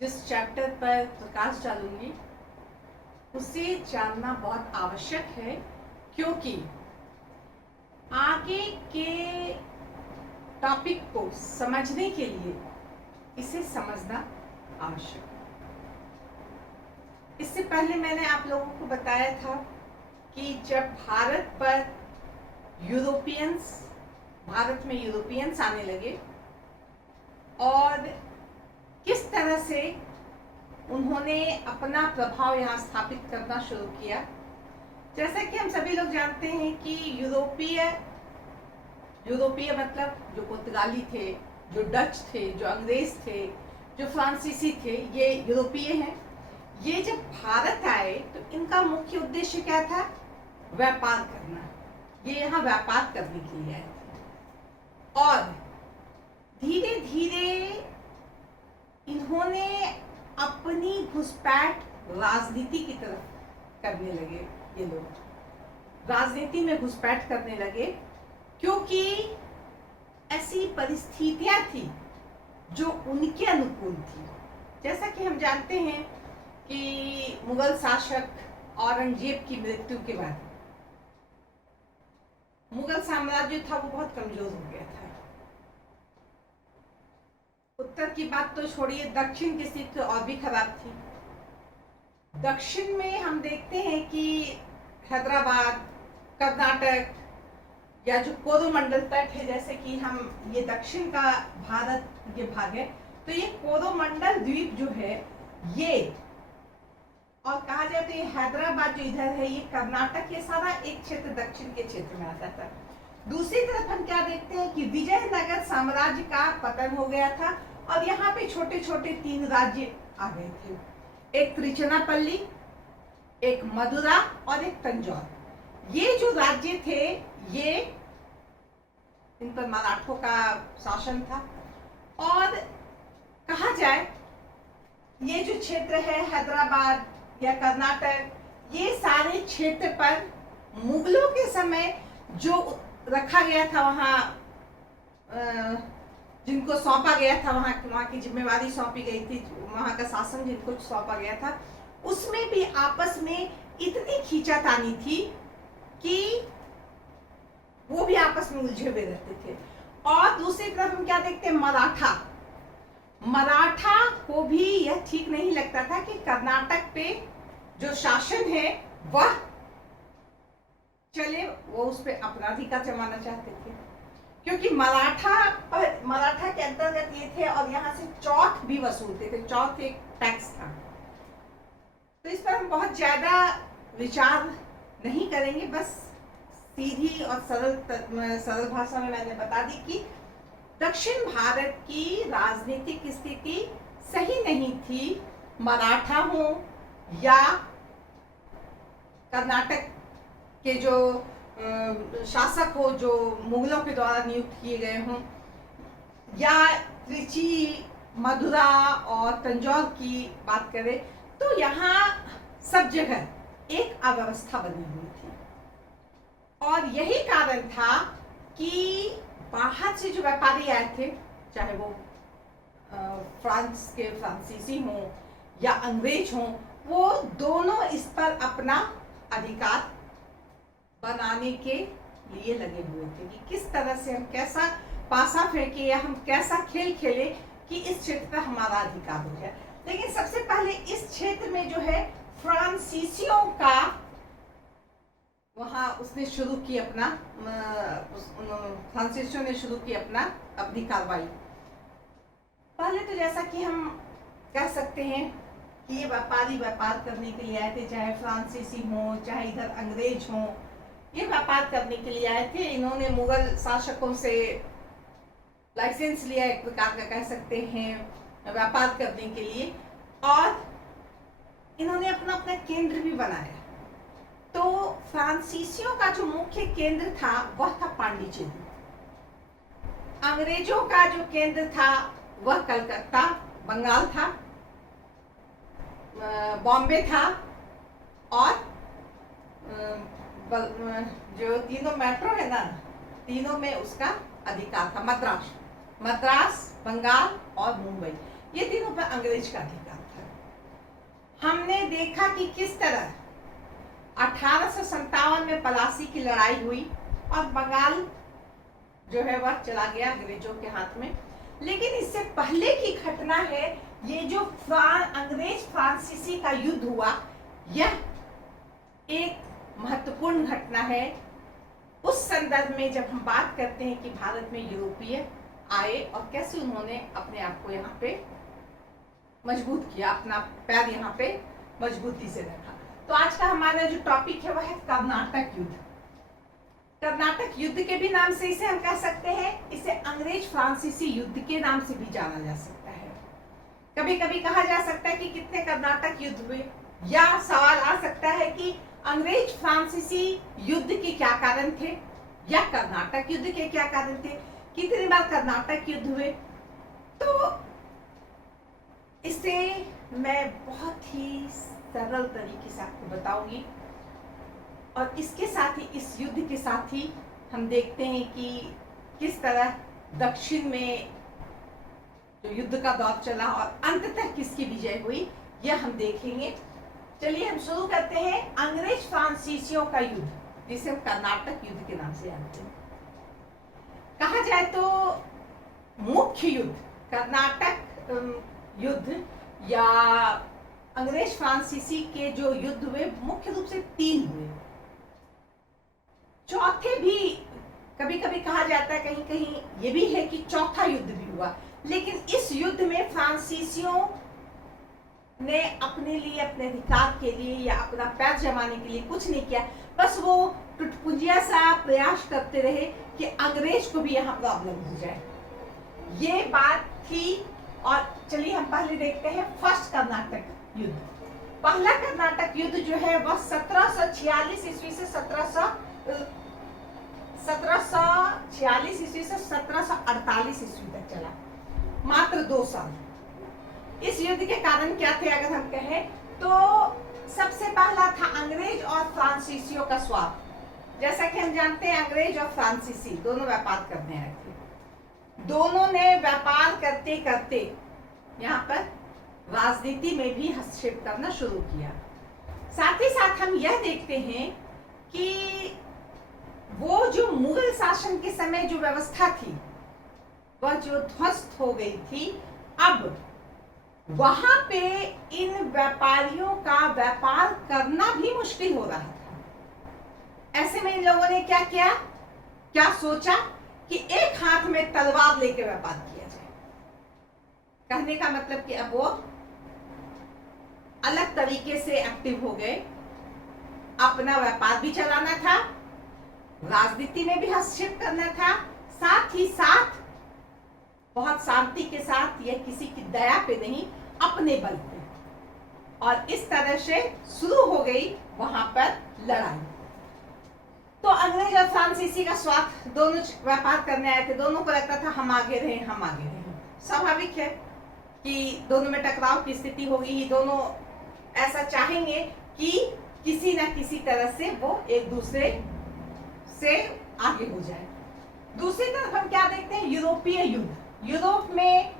जिस चैप्टर पर प्रकाश डालूंगी उसे जानना बहुत आवश्यक है, क्योंकि आगे के टॉपिक को समझने के लिए इसे समझना आवश्यक है। इससे पहले मैंने आप लोगों को बताया था कि जब भारत में यूरोपियंस आने लगे और किस तरह से उन्होंने अपना प्रभाव यहाँ स्थापित करना शुरू किया। जैसा कि हम सभी लोग जानते हैं कि यूरोपीय मतलब जो पुर्तगाली थे, जो डच थे, जो अंग्रेज थे, जो फ्रांसीसी थे, ये यूरोपीय हैं। ये जब भारत आए तो इनका मुख्य उद्देश्य क्या था? व्यापार करना। ये यहाँ व्यापार करने के लिए आए थे और धीरे धीरे इन्होंने अपनी घुसपैठ राजनीति की तरफ करने लगे। ये लोग राजनीति में घुसपैठ करने लगे क्योंकि ऐसी परिस्थितियां थी जो उनके अनुकूल थी। जैसा कि हम जानते हैं कि मुगल शासक औरंगजेब की मृत्यु के बाद मुगल साम्राज्य था वो बहुत कमजोर हो गया था। उत्तर की बात तो छोड़िए, दक्षिण की स्थिति और भी खराब थी। दक्षिण में हम देखते हैं कि हैदराबाद, कर्नाटक या जो कोरोमंडल तट है, जैसे कि हम ये दक्षिण का भारत ये भाग है, तो ये कोरोमंडल द्वीप जो है ये, और कहा जाए तो ये हैदराबाद जो इधर है ये कर्नाटक, ये सारा एक क्षेत्र दक्षिण के क्षेत्र में आता था। दूसरी तरफ हम क्या देखते हैं कि विजयनगर साम्राज्य का पतन हो गया था और यहाँ पे छोटे छोटे 3 राज्य आ गए थे। एक त्रिचनापल्ली, एक मदुरा और एक तंजौर। ये जो राज्य थे ये इन पर मराठों का शासन था। और कहा जाए ये जो क्षेत्र है हैदराबाद या कर्नाटक, ये सारे क्षेत्र पर मुगलों के समय जो रखा गया था, वहाँ जिनको सौंपा गया था, वहाँ की जिम्मेवारी सौंपी गई थी, वहाँ का शासन जिनको सौंपा गया था, उसमें भी आपस में इतनी खींचातानी थी कि वो भी आपस में उलझे हुए रहते थे। और दूसरी तरफ हम क्या देखते हैं? मराठा को भी यह ठीक नहीं लगता था कि कर्नाटक पे जो शासन है वह चले, वो उस पे अपना अधिकार जमाना चाहते थे, क्योंकि मराठा के अंतर्गत ये थे और यहाँ से चौथ भी वसूलते थे। चौथ एक टैक्स था। तो इस पर हम बहुत ज्यादा विचार नहीं करेंगे, बस सीधी और सरल भाषा में मैंने बता दी कि दक्षिण भारत की राजनीतिक स्थिति सही नहीं थी। मराठा हो या कर्नाटक के जो शासक हो जो मुगलों के द्वारा नियुक्त किए गए हों, या त्रिची, मदुरा और तंजौर की बात करें तो यहाँ सब जगह एक अव्यवस्था बनी हुई थी। और यही कारण था कि बाहर से जो व्यापारी आए थे, चाहे वो फ्रांस के फ्रांसीसी हों या अंग्रेज हों, वो दोनों इस पर अपना अधिकार बनाने के लिए लगे हुए थे कि किस तरह से हम कैसा पासा फेंके या हम कैसा खेल खेले कि इस क्षेत्र पर हमारा अधिकार हो जाए। लेकिन सबसे पहले इस क्षेत्र में जो है फ्रांसीसियों का, वहां उसने शुरू की अपना, फ्रांसीसियों ने शुरू की अपनी कार्रवाई। पहले तो जैसा कि हम कह सकते हैं कि ये व्यापारी व्यापार करने के लिए आए थे, चाहे फ्रांसीसी हों चाहे इधर अंग्रेज हों, ये व्यापार करने के लिए आए थे। इन्होंने मुगल शासकों से लाइसेंस लिया, एक प्रकार का कह सकते हैं, व्यापार करने के लिए, और इन्होंने अपना केंद्र भी बनाया। तो फ्रांसीसियों का जो मुख्य केंद्र था वह था पांडिचेरी। अंग्रेजों का जो केंद्र था वह कलकत्ता, बंगाल था, बॉम्बे था, और जो तीनों मेट्रो है ना, तीनों में उसका अधिकार था। मद्रास, बंगाल और मुंबई, ये तीनों पर अंग्रेज का अधिकार हमने देखा कि किस तरह 1857 में पलासी की लड़ाई हुई और बंगाल जो है वह चला गया अंग्रेजों के हाथ में। लेकिन इससे पहले की घटना है ये जो अंग्रेज फ्रांसीसी का युद्ध हुआ, यह एक महत्वपूर्ण घटना है। उस संदर्भ में जब हम बात करते हैं कि भारत में यूरोपीय आए और कैसे उन्होंने अपने आप को यहाँ पे मजबूत किया, अपना पैर यहाँ पे मजबूती से रखा। तो आज का हमारा जो टॉपिक है वह है कर्नाटक युद्ध। कर्नाटक युद्ध के भी नाम से इसे हम कह सकते हैं, इसे अंग्रेज फ्रांसीसी युद्ध के नाम से भी जाना जा सकता है। कभी कभी कहा जा सकता है कि कितने कर्नाटक युद्ध हुए, या सवाल आ सकता है कि अंग्रेज फ्रांसीसी युद्ध के क्या कारण थे या कर्नाटक युद्ध के क्या कारण थे, कितनी बार कर्नाटक युद्ध हुए। तो इसे मैं बहुत ही सरल तरीके से आपको बताऊंगी और इसके साथ ही, इस युद्ध के साथ ही हम देखते हैं कि किस तरह दक्षिण में जो युद्ध का दौर चला और अंततः किसकी विजय हुई, यह हम देखेंगे। चलिए हम शुरू करते हैं अंग्रेज फ्रांसीसियों का युद्ध, जिसे हम कर्नाटक युद्ध के नाम से जानते हैं। कहा जाए तो मुख्य युद्ध कर्नाटक युद्ध या अंग्रेज फ्रांसीसी के जो युद्ध हुए मुख्य रूप से 3 हुए। चौथे भी कभी कभी कहा जाता है, कहीं कहीं ये भी है कि चौथा युद्ध भी हुआ, लेकिन इस युद्ध में फ्रांसीसियों ने अपने लिए, अपने अधिकार के लिए या अपना पैर जमाने के लिए कुछ नहीं किया, बस वो टुटपुंजिया सा प्रयास करते रहे कि अंग्रेज को भी यहाँ प्रॉब्लम हो जाए, ये बात थी। और चलिए हम पहले देखते हैं फर्स्ट कर्नाटक युद्ध। पहला कर्नाटक युद्ध जो है वह 1746 ईस्वी से 1746 ईस्वी से 1748 ईस्वी तक चला, मात्र 2 साल। इस युद्ध के कारण क्या थे अगर हम कहें तो सबसे पहला था अंग्रेज और फ्रांसीसियों का स्वार्थ। जैसा कि हम जानते हैं अंग्रेज और फ्रांसीसी दोनों व्यापार करने आए थे, दोनों ने व्यापार करते करते यहाँ पर राजनीति में भी हस्तक्षेप करना शुरू किया। साथ ही साथ हम यह देखते हैं कि वो जो मुगल शासन के समय जो व्यवस्था थी वह जो ध्वस्त हो गई थी, अब वहां पे इन व्यापारियों का व्यापार करना भी मुश्किल हो रहा था। ऐसे में इन लोगों ने क्या किया, क्या सोचा कि एक हाथ में तलवार लेके व्यापार किया जाए। कहने का मतलब कि अब वो अलग तरीके से एक्टिव हो गए, अपना व्यापार भी चलाना था, राजनीति में भी हस्तक्षेप करना था, साथ ही साथ बहुत शांति के साथ, यह किसी की दया पे नहीं, अपने बल पे। और इस तरह से शुरू हो गई वहां पर लड़ाई। तो अंग्रेज और फ्रांसीसी का स्वार्थ, दोनों व्यापार करने आए थे, दोनों को लगता था हम आगे रहे, हम आगे रहे। स्वाभाविक है कि दोनों में टकराव की स्थिति होगी, दोनों ऐसा चाहेंगे कि किसी न किसी तरह से वो एक दूसरे से आगे हो जाए। दूसरी तरफ हम क्या देखते हैं, यूरोपीय युद्ध। यूरोप में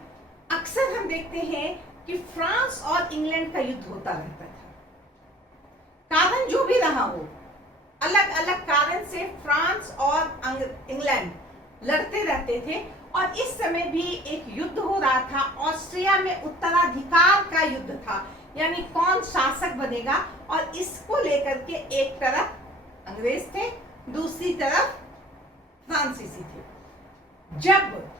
अक्सर हम देखते हैं कि फ्रांस और इंग्लैंड का युद्ध होता रहता था। कारण जो भी रहा हो, अलग अलग कारण से फ्रांस और इंग्लैंड लड़ते रहते थे। और इस समय भी एक युद्ध हो रहा था, ऑस्ट्रिया में उत्तराधिकार का युद्ध था, यानी कौन शासक बनेगा। और इसको लेकर के एक तरफ अंग्रेज थे, दूसरी तरफ फ्रांसीसी थे। जब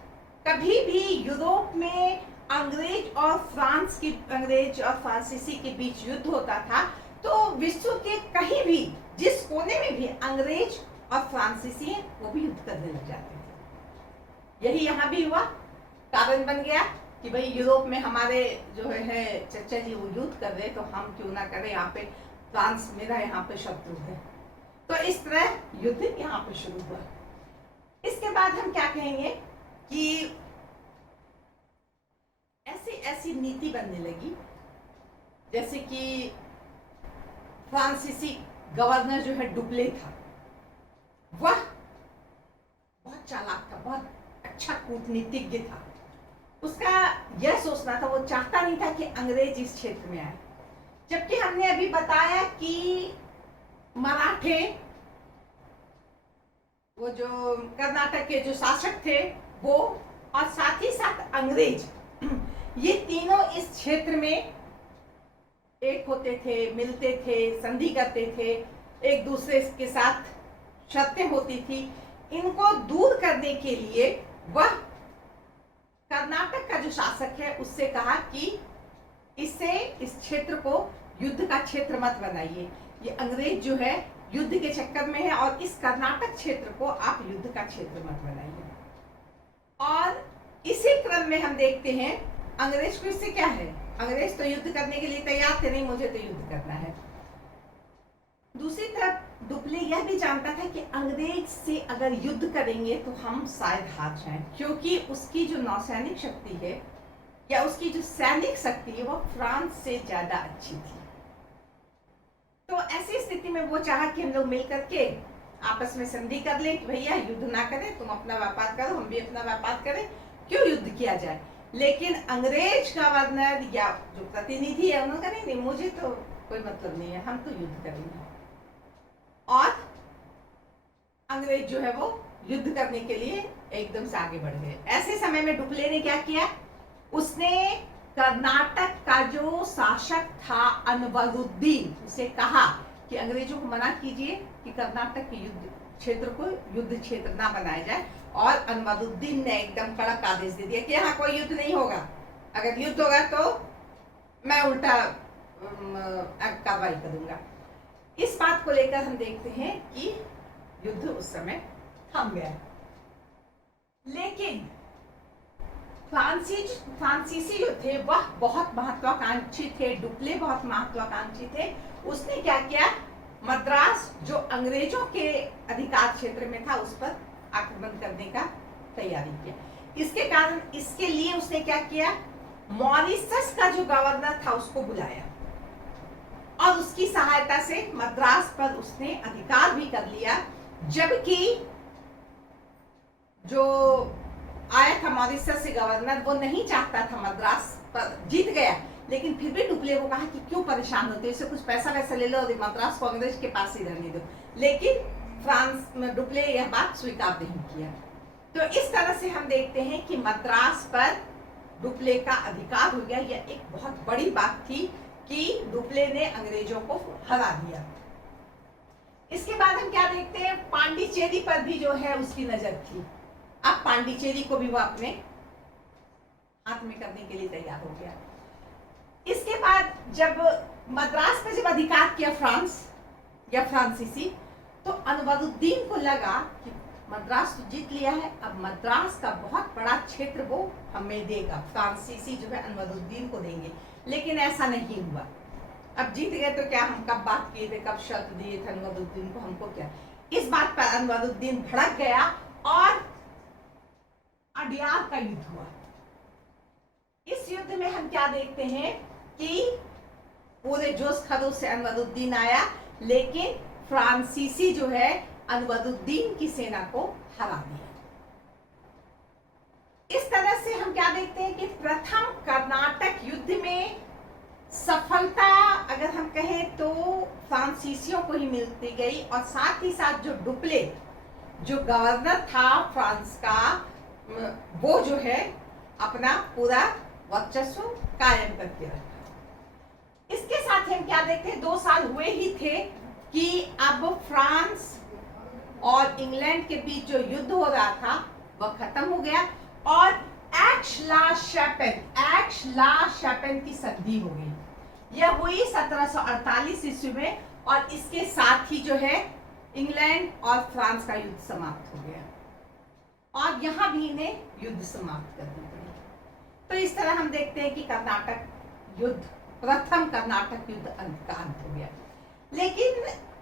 कभी भी यूरोप में अंग्रेज और फ्रांसीसी के बीच युद्ध होता था, तो विश्व के कहीं भी जिस कोने में भी अंग्रेज और फ्रांसीसी वो भी युद्ध करने लग जाते थे। यही यहाँ भी हुआ, कारण बन गया कि भाई यूरोप में हमारे जो है चचा जी वो युद्ध कर रहे, तो हम क्यों ना करें, यहाँ पे फ्रांस मेरा यहाँ पे शत्रु है। तो इस तरह युद्ध यहाँ पे शुरू हुआ। इसके बाद हम क्या कहेंगे कि ऐसी नीति बनने लगी, जैसे कि फ्रांसीसी गवर्नर जो है डुप्ले था, वह बहुत चालाक था, बहुत अच्छा कूटनीतिज्ञ था। उसका यह सोचना था, वो चाहता नहीं था कि अंग्रेज इस क्षेत्र में आए, जबकि हमने अभी बताया कि मराठे, वो जो कर्नाटक के जो शासक थे वो, और साथ ही साथ अंग्रेज, ये तीनों इस क्षेत्र में एक होते थे, मिलते थे, संधि करते थे, एक दूसरे के साथ शर्तें होती थी। इनको दूर करने के लिए वह कर्नाटक का जो शासक है उससे कहा कि इससे इस क्षेत्र को युद्ध का क्षेत्र मत बनाइए, ये अंग्रेज जो है युद्ध के चक्कर में है और इस कर्नाटक क्षेत्र को आप युद्ध का क्षेत्र मत बनाइए। और इसी क्रम में हम देखते हैं अंग्रेज को इससे क्या है, अंग्रेज तो युद्ध करने के लिए तैयार थे, नहीं मुझे तो युद्ध करना है। दूसरी तरफ डुप्ले यह भी जानता था कि अंग्रेज से अगर युद्ध करेंगे तो हम शायद हार जाएं, क्योंकि उसकी जो नौसैनिक शक्ति है या उसकी जो सैनिक शक्ति है वो फ्रांस से ज्यादा अच्छी थी। तो ऐसी स्थिति में वो चाहा कि हम लोग मिल करके आपस में संधि कर ले कि भैया युद्ध ना करें, तुम अपना व्यापार करो, हम भी अपना व्यापार करें, क्यों युद्ध किया जाए। लेकिन अंग्रेज गवर्नर या जो प्रतिनिधि है उन्होंने कहा नहीं, मुझे तो कोई मतलब नहीं है, हम तो युद्ध करेंगे। और अंग्रेज जो है वो युद्ध करने के लिए एकदम से आगे बढ़ गए। ऐसे समय में डुप्ले ने क्या किया, उसने कर्नाटक का जो शासक था अनवरुद्दीन, उसे कहा कि अंग्रेजों को मना कीजिए कि कर्नाटक के युद्ध क्षेत्र को युद्ध क्षेत्र ना बनाया जाए। और अनवरुद्दीन ने एकदम कड़क आदेश दे दिया कि यहाँ कोई युद्ध नहीं होगा, अगर युद्ध होगा तो मैं उल्टा कार्रवाई करूंगा। इस बात को लेकर हम देखते हैं कि युद्ध उस समय थम गया। लेकिन फ्रांसीसी जो थे वह बहुत महत्वाकांक्षी थे, डुप्ले बहुत महत्वाकांक्षी थे। उसने क्या किया, मद्रास जो अंग्रेजों के अधिकार क्षेत्र में था उस पर आक्रमण करने का तैयारी किया। इसके कारण, इसके लिए उसने क्या किया, मॉरिशस का जो गवर्नर था उसको बुलाया और उसकी सहायता से मद्रास पर उसने अधिकार भी कर लिया। जबकि जो आया था मॉरिशस से गवर्नर, वो नहीं चाहता था मद्रास पर, जीत गया, लेकिन फिर भी डुप्ले को कहा कि क्यों परेशान होते हो, इससे कुछ पैसा वैसा ले लो और मद्रास को अंग्रेज के पास ही रहने दो। लेकिन फ्रांस में डुप्ले यह बात स्वीकार नहीं किया। तो इस तरह से हम देखते हैं कि मद्रास पर डुप्ले का अधिकार हो गया। यह एक बहुत बड़ी बात थी कि डुप्ले ने अंग्रेजों को हरा दिया। इसके बाद हम क्या देखते हैं, पांडिचेरी पर भी जो है उसकी नजर थी। अब पांडिचेरी को भी वो अपने हाथ में करने के लिए तैयार हो गया। इसके बाद जब मद्रास पर जब अधिकार किया फ्रांस या फ्रांसीसी, तो अनवरुद्दीन को लगा कि मद्रास तो जीत लिया है, अब मद्रास का बहुत बड़ा क्षेत्र वो हमें देगा, फ्रांसीसी जो है अनवरुद्दीन को देंगे। लेकिन ऐसा नहीं हुआ। अब जीत गए तो क्या, हम कब बात किए थे, कब शर्त दिए थे अनवरुद्दीन को, हमको क्या। इस बात पर अनवरुद्दीन भड़क गया और अडियार का युद्ध हुआ। इस युद्ध में हम क्या देखते हैं कि पूरे जोश खरोश से अनवरुद्दीन आया, लेकिन फ्रांसीसी जो है अनवरुद्दीन की सेना को हरा दिया। इस तरह से हम क्या देखते हैं कि प्रथम कर्नाटक युद्ध में सफलता अगर हम कहें तो फ्रांसीसियों को ही मिलती गई, और साथ ही साथ जो डुप्ले जो गवर्नर था फ्रांस का, वो जो है अपना पूरा वर्चस्व कायम करके रखा। इसके साथ हम क्या देखते हैं, 2 साल हुए ही थे कि अब फ्रांस और इंग्लैंड के बीच जो युद्ध हो रहा था वह खत्म हो गया और एक्स ला शैपेन की संधि हो गई। यह हुई 1748 ईस्वी में, और इसके साथ ही जो है इंग्लैंड और फ्रांस का युद्ध समाप्त हो गया और यहां भी इन्हें युद्ध समाप्त करनी पड़ी। तो इस तरह हम देखते हैं कि कर्नाटक युद्ध, प्रथम कर्नाटक युद्ध का अंत हो गया। लेकिन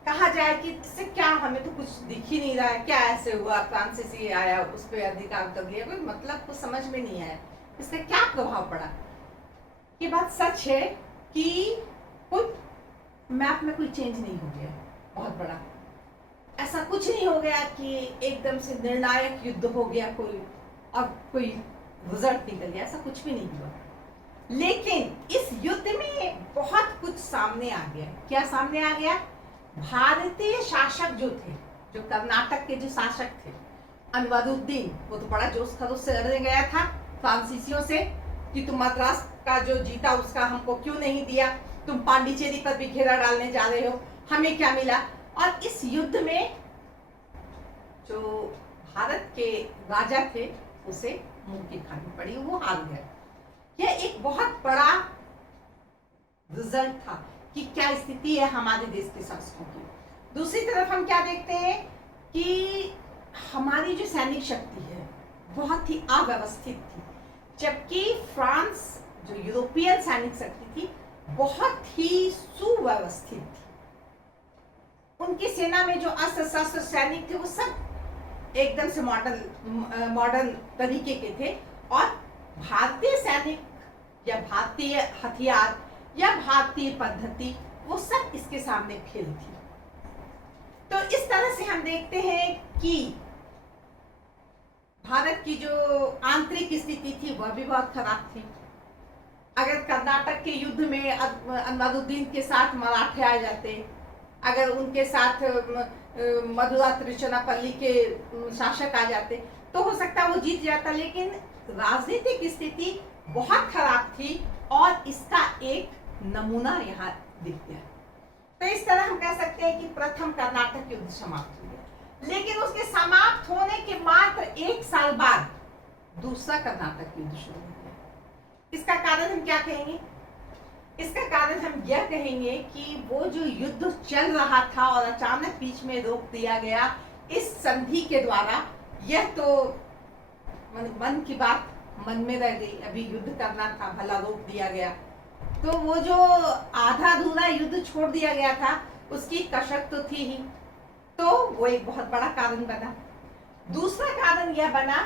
कहा जाए कि इससे क्या, हमें तो कुछ दिख ही नहीं रहा है, क्या ऐसे हुआ, फ्रांसीसी आया उस पर अधिकार कर लिया, कोई मतलब कुछ समझ में नहीं आया, इसका क्या प्रभाव पड़ा। ये बात सच है कि कोई मैप में कोई चेंज नहीं हो गया बहुत बड़ा, ऐसा कुछ नहीं हो गया कि एकदम से निर्णायक युद्ध हो गया कोई और कोई रिजल्ट निकल गया, ऐसा कुछ भी नहीं हुआ। लेकिन इस युद्ध में बहुत कुछ सामने आ गया। क्या सामने आ गया? भारतीय शासक जो थे, जो कर्नाटक के जो शासक थे, अनवरुद्दीन, वो तो बड़ा जोश खरोश से लड़ने गया था फ्रांसीसियों से कि तुम मद्रास का जो जीता उसका हमको क्यों नहीं दिया, तुम पांडिचेरी पर भी घेरा डालने जा रहे हो, हमें क्या मिला। और इस युद्ध में जो भारत के राजा थे उसे मुंह की खानी पड़ी, वो हार गए। यह एक बहुत बड़ा रिजल्ट था कि क्या स्थिति है हमारे देश के शासकों की। दूसरी तरफ हम क्या देखते हैं कि हमारी जो सैनिक शक्ति है बहुत ही अव्यवस्थित थी, जबकि फ्रांस जो यूरोपियन सैनिक शक्ति थी बहुत ही सुव्यवस्थित थी। उनकी सेना में जो अस्त्र शस्त्र सैनिक थे वो सब एकदम से मॉडर्न तरीके के थे, और भारतीय सैनिक या भारतीय हथियार या भारतीय पद्धति वो सब इसके सामने फेल थी। तो इस तरह से हम देखते हैं कि भारत की जो आंतरिक स्थिति थी वह भी बहुत खराब थी। अगर कर्नाटक के युद्ध में अनवरुद्दीन के साथ मराठे आ जाते, अगर उनके साथ मधुरा त्रिचनापल्ली के शासक आ जाते तो हो सकता है वो जीत जाता, लेकिन राजनीतिक स्थिति बहुत खराब थी और इसका एक नमूना यहाँ दिख गया। तो इस तरह हम कह सकते हैं कि प्रथम कर्नाटक युद्ध समाप्त हो गया, लेकिन उसके समाप्त होने के मात्र 1 साल बाद दूसरा कर्नाटक युद्ध शुरू हो गया। इसका कारण हम क्या कहेंगे? इसका कारण हम यह कहेंगे कि वो जो युद्ध चल रहा था और अचानक बीच में रोक दिया गया इस संधि के द्वारा, यह तो मन की बात मन में रह गई। अभी युद्ध करना था, भला रोक दिया गया, तो वो जो आधा अधूरा युद्ध छोड़ दिया गया था उसकी कसक तो थी ही, तो वो एक बहुत बड़ा कारण बना। दूसरा कारण यह बना,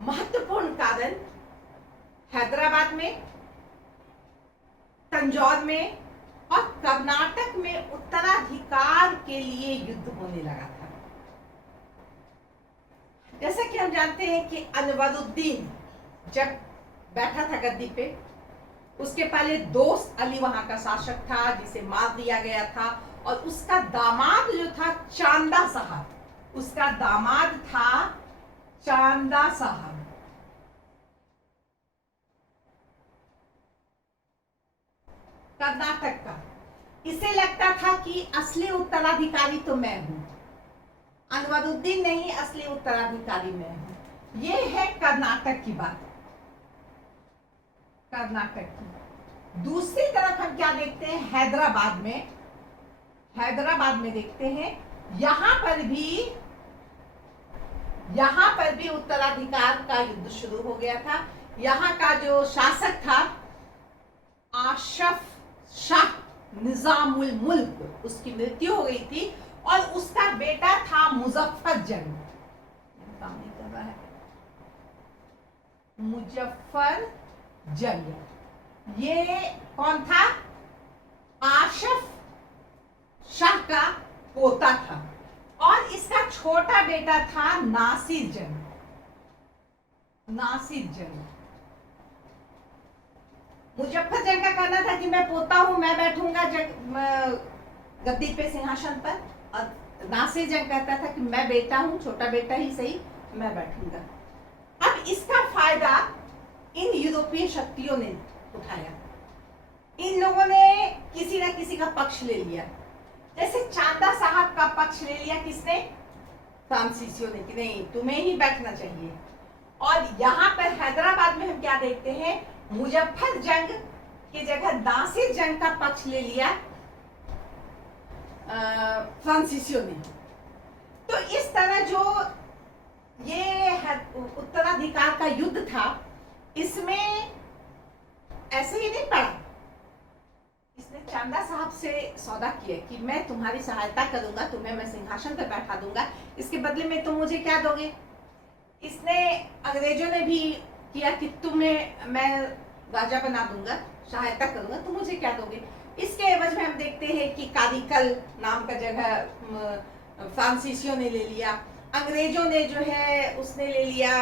महत्वपूर्ण कारण, हैदराबाद में, तंजौर में और कर्नाटक में उत्तराधिकार के लिए युद्ध होने लगा था। जैसा कि हम जानते हैं कि अनवरुद्दीन जब बैठा था गद्दी पे, उसके पहले दोस्त अली वहां का शासक था जिसे मार दिया गया था, और उसका दामाद जो था चांदा साहब, उसका दामाद था चांदा साहब। कर्नाटक का, इसे लगता था कि असली उत्तराधिकारी तो मैं हूं, अनवरुद्दीन नहीं, असली उत्तराधिकारी मैं हूं। ये है कर्नाटक की बात, कर्नाटक की। दूसरी तरफ हम क्या देखते हैं? हैदराबाद में, हैदराबाद में देखते हैं यहां पर भी उत्तराधिकार का युद्ध शुरू हो गया था। यहां का जो शासक था आशफ शाह निजामुल मुल्क, उसकी मृत्यु हो गई थी, और उसका बेटा था मुजफ्फर जंग। काम नहीं कर रहा है, मुजफ्फर जंग। ये कौन था? आशफ शाह का पोता था, और इसका छोटा बेटा था नासिर जंग। नासिर जंग, मुजफ्फर जंग का कहना था कि मैं पोता हूं, मैं बैठूंगा गद्दी पे, सिंहासन पर, और नासिर जंग कहता था कि मैं बेटा हूं, छोटा बेटा ही सही, मैं बैठूंगा। अब इसका फायदा इन यूरोपीय शक्तियों ने उठाया। इन लोगों ने किसी न किसी का पक्ष ले लिया। जैसे चांदा साहब का पक्ष ले लिया किसने? फ्रांसीसियों ने, कि नहीं तुम्हें ही बैठना चाहिए। और यहाँ पर हैदराबाद में हम क्या देखते हैं? मुजफ्फर जंग की जगह नासिर जंग का पक्ष ले लिया फ्रांसीसियों ने। तो इस तरह जो ये उत्तराधिकार का युद्ध था, इसमें ऐसे ही नहीं पड़ा। इसने चांदा साहब से सौदा किया कि मैं तुम्हारी सहायता करूंगा, तुम्हें मैं सिंहासन पर बैठा दूंगा, इसके बदले में तुम मुझे क्या दोगे? इसने अंग्रेजों ने भी किया कि तुम्हें मैं राजा बना दूंगा, सहायता करूंगा, तुम मुझे क्या दोगे? इसके एवज में हम देखते हैं कि कारिकल नाम का जगह फ्रांसीसियों ने ले लिया, अंग्रेजों ने जो है उसने ले लिया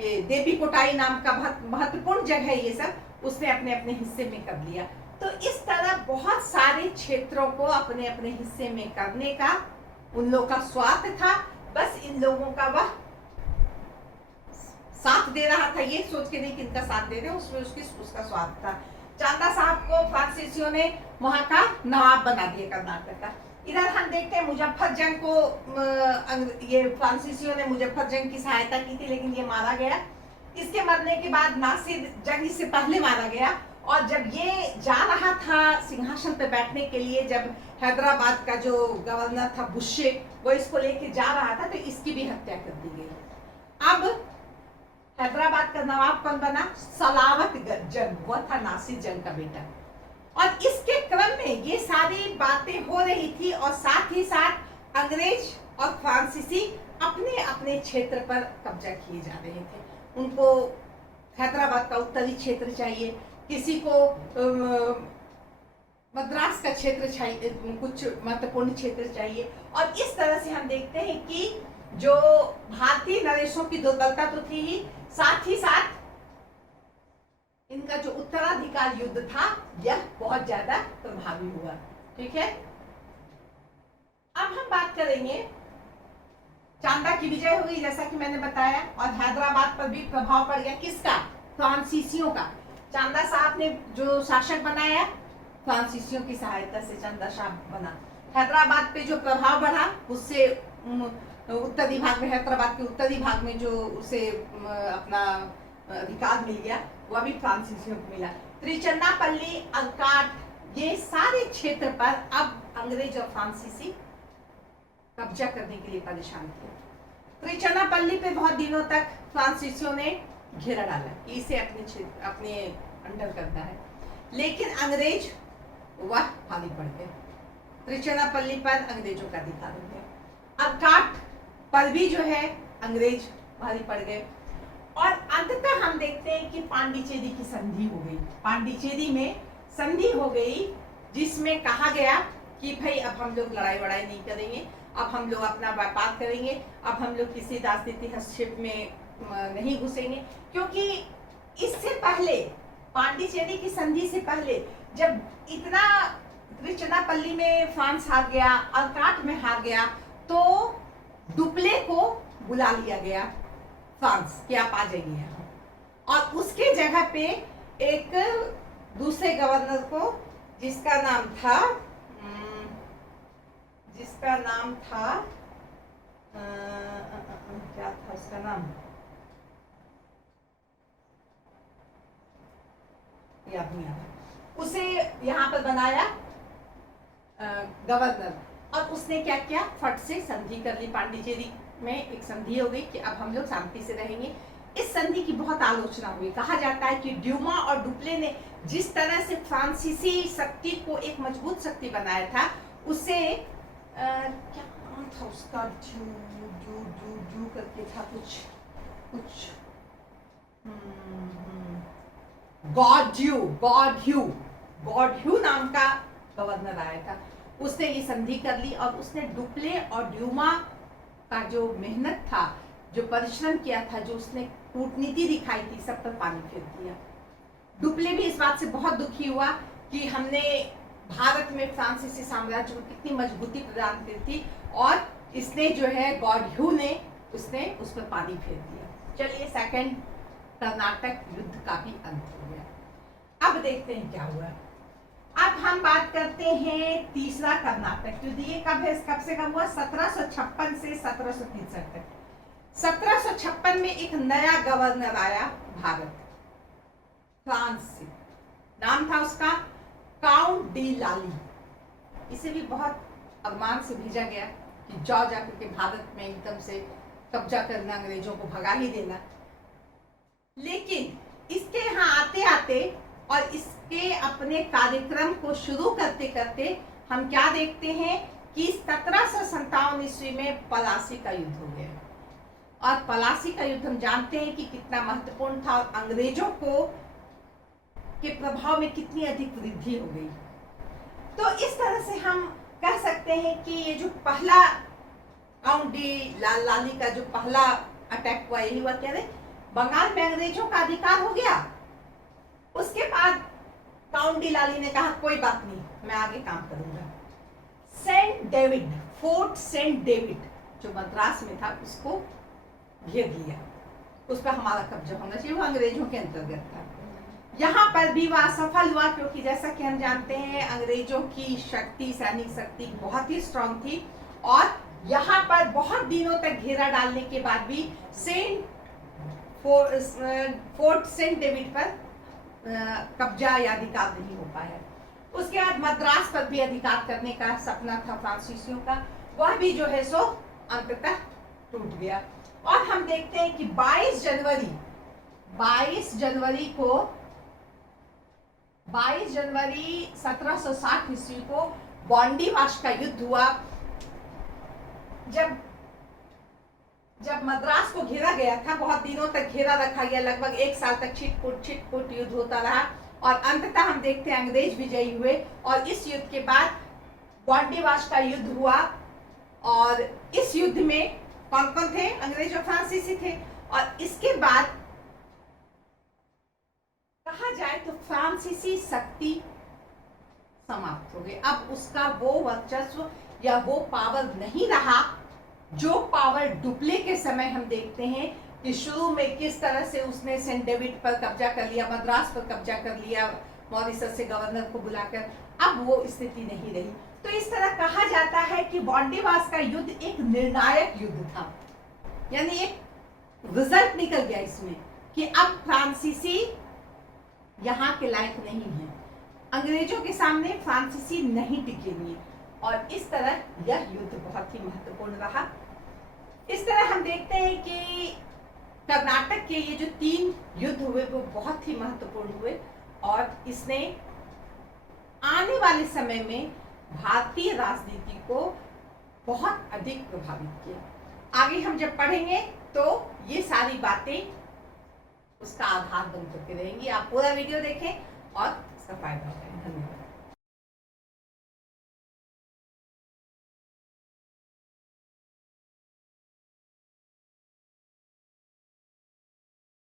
ये देवी कोटाई नाम का बहुत महत्वपूर्ण जगह है, ये सब उसने अपने अपने हिस्से में कर लिया। तो इस तरह बहुत सारे क्षेत्रों को अपने अपने हिस्से में करने का उन लोगों का स्वार्थ था। बस इन लोगों का वह साथ दे रहा था, ये सोच के नहीं कि इनका साथ दे रहे, उसमें उसका स्वार्थ था। चांदा साहब को फ्रांसीसियों ने वहां का नवाब बना दिया कर्नाटक का। इधर हम देखते हैं मुजफ्फर जंग को ये फ्रांसीसियों ने मुजफ्फर जंग की सहायता की थी, लेकिन ये मारा गया। इसके मरने के बाद नासिर जंग इससे पहले मारा गया। और जब ये जा रहा था सिंहासन पे बैठने के लिए, जब हैदराबाद का जो गवर्नर था बुश्शे, वो इसको लेके जा रहा था, तो इसकी भी हत्या कर दी गई। अब हैदराबाद का नवाब कौन बना? सलावत जंग, वो था नासिर जंग का बेटा। और इसके क्रम में ये सारी बातें हो रही थी, और साथ ही साथ अंग्रेज और फ्रांसीसी अपने अपने क्षेत्र पर कब्जा किए जा रहे थे। उनको हैदराबाद का उत्तरी क्षेत्र चाहिए, किसी को मद्रास का क्षेत्र चाहिए, कुछ महत्वपूर्ण क्षेत्र चाहिए। और इस तरह से हम देखते हैं कि जो भारतीय नरेशों की दुर्बलता तो थी ही, साथ ही साथ इनका जो उत्तराधिकार युद्ध था यह बहुत ज्यादा प्रभावी हुआ। ठीक है, अब हम बात करेंगे, चांदा की विजय हो गई जैसा कि मैंने बताया, और हैदराबाद पर भी प्रभाव पड़ गया। किसका? फ्रांसीसियों का। चांदा साहब ने जो शासक बनाया, फ्रांसीसियों की सहायता से चांदा साहब बना। हैदराबाद पे जो प्रभाव बढ़ा, उससे उत्तरी भाग में, हैदराबाद के उत्तरी भाग में जो उसे अपना अधिकार मिल गया, वह भी फ्रांसीसियों को मिला। त्रिचन्नापल्ली, अर्काट, ये सारे क्षेत्र पर अब अंग्रेज और फ्रांसीसी कब्जा करने के लिए परेशान थे। त्रिचन्नापल्ली पे बहुत दिनों तक फ्रांसीसियों ने घेरा डाला कि इसे अपने अंडर करता है, लेकिन अंग्रेज वह भारी पड़ गए। त्रिचन्नापल्ली पर अंग्रेजों का अधिकार हो गया। अर्काट पर भी जो है अंग्रेज भारी पड़ गए। और अंततः हम देखते हैं कि पांडिचेरी की संधि हो गई। पांडिचेरी में संधि हो गई, जिसमें कहा गया कि भाई अब हम लोग लड़ाई वड़ाई नहीं करेंगे, अब हम लोग अपना व्यापार करेंगे, अब हम लोग किसी राजनीतिक हस्तक्षेप में नहीं घुसेंगे। क्योंकि इससे पहले, पांडिचेरी की संधि से पहले, जब इतना त्रिचन्नापल्ली में फ्रांस हार गया, अर्काट में हार गया, तो डुप्ले को बुला लिया गया फ्रांस कि आप आ जाइए यहाँ, और उसके जगह पे एक दूसरे गवर्नर को, जिसका नाम था क्या था उसका नाम, याद नहीं आ रहा, उसे यहाँ पर बनाया गवर्नर। और उसने क्या किया, फट से संधि कर ली। पांडिचेरी में एक संधि हो गई कि अब हम लोग शांति से रहेंगे। इस संधि की बहुत आलोचना हुई। कहा जाता है कि ड्यूमा और डुप्ले ने जिस तरह से फ्रांसीसी शक्ति को एक मजबूत शक्ति बनाया था, उससे क्या नाम था उसका, जू करके था कुछ गॉडह्यू नाम का गवर्नर आया था। उसने ये संधि कर ली, और उसने डुप्ले और ड्यूमा का जो मेहनत था, जो परिश्रम किया था, जो उसने कूटनीति दिखाई थी, सब पर पानी फेर दिया। डुप्ले भी इस बात से बहुत दुखी हुआ कि हमने भारत में फ्रांसीसी साम्राज्य को कितनी मजबूती प्रदान की थी, और इसने जो है गॉडह्यू ने उसने उस पर पानी फेर दिया। चलिए, सेकंड कर्नाटक युद्ध का भी अंत हो गया। अब देखते हैं क्या हुआ। अब हम बात करते हैं तीसरा कर्नाटक युद्ध। ये कब से कब हुआ? 1756 से 1763 तक। 1756 में एक नया गवर्नर आया भारत, फ्रांस से। नाम था उसका काउंट डी लाली। इसे भी बहुत अरमान से भेजा गया कि जाओ जाकर के भारत में एकदम से कब्जा करना, अंग्रेजों को भगा ही देना। लेकिन इसके यहाँ आते आते और इसके अपने कार्यक्रम को शुरू करते करते हम क्या देखते हैं कि 1757 ईस्वी में पलासी का युद्ध हो गया। और पलासी का युद्ध हम जानते हैं कि कितना महत्वपूर्ण था, और अंग्रेजों को के प्रभाव में कितनी अधिक वृद्धि हो गई। तो इस तरह से हम कह सकते हैं कि ये जो पहला काउंट डी लाली का जो पहला अटैक हुआ, यही हुआ क्या रे बंगाल में अंग्रेजों का अधिकार हो गया। उसके बाद काउंट डिलाली ने कहा कोई बात नहीं, मैं आगे काम करूंगा। Saint David, Fort Saint David जो मद्रास में था, उसको घेर लिया, उस पर हमारा कब्जा होना चाहिए, वो अंग्रेजों के अंतर्गत था। यहाँ पर भी वह असफल हुआ, क्योंकि जैसा कि हम जानते हैं अंग्रेजों की शक्ति, सैनिक शक्ति बहुत ही स्ट्रांग थी, और यहाँ पर बहुत दिनों तक घेरा डालने के बाद भी फोर्ट सेंट डेविड पर कब्जा या अधिकार नहीं हो पाया। उसके बाद मद्रास पर भी अधिकार करने का सपना था फ्रांसीसियों का, वह भी जो है सो अंततः टूट गया। और हम देखते हैं कि 22 जनवरी 1760 ईस्वी को बॉन्डीवाश का युद्ध हुआ। जब मद्रास को घेरा गया था, बहुत दिनों तक घेरा रखा गया, लगभग 1 साल तक छिटपुट युद्ध होता रहा, और अंततः हम देखते हैं अंग्रेज विजयी हुए। और इस युद्ध के बाद बॉन्डीवाश का युद्ध हुआ, और इस युद्ध में कौन कौन थे? अंग्रेज और फ्रांसीसी थे। और इसके बाद कहा जाए तो फ्रांसीसी शक्ति समाप्त हो गई। अब उसका वो वर्चस्व या वो पावर नहीं रहा, जो पावर डुप्ले के समय हम देखते हैं कि शुरू में किस तरह से उसने सेंट डेविड पर कब्जा कर लिया, मद्रास पर कब्जा कर लिया मॉरिशस से गवर्नर को बुलाकर। अब वो स्थिति नहीं रही। तो इस तरह कहा जाता है कि बॉन्डीवास का युद्ध एक निर्णायक युद्ध था, यानी एक रिजल्ट निकल गया इसमें कि अब फ्रांसीसी यहाँ के लायक नहीं है, अंग्रेजों के सामने फ्रांसीसी नहीं टिकेंगे। और इस तरह यह युद्ध बहुत ही महत्वपूर्ण रहा। इस तरह हम देखते हैं कि कर्नाटक के ये जो 3 युद्ध हुए वो बहुत ही महत्वपूर्ण हुए, और इसने आने वाले समय में भारतीय राजनीति को बहुत अधिक प्रभावित किया। आगे हम जब पढ़ेंगे तो ये सारी बातें उसका आधार बन करके रहेंगी। आप पूरा वीडियो देखें और इसका फायदा उठाएं।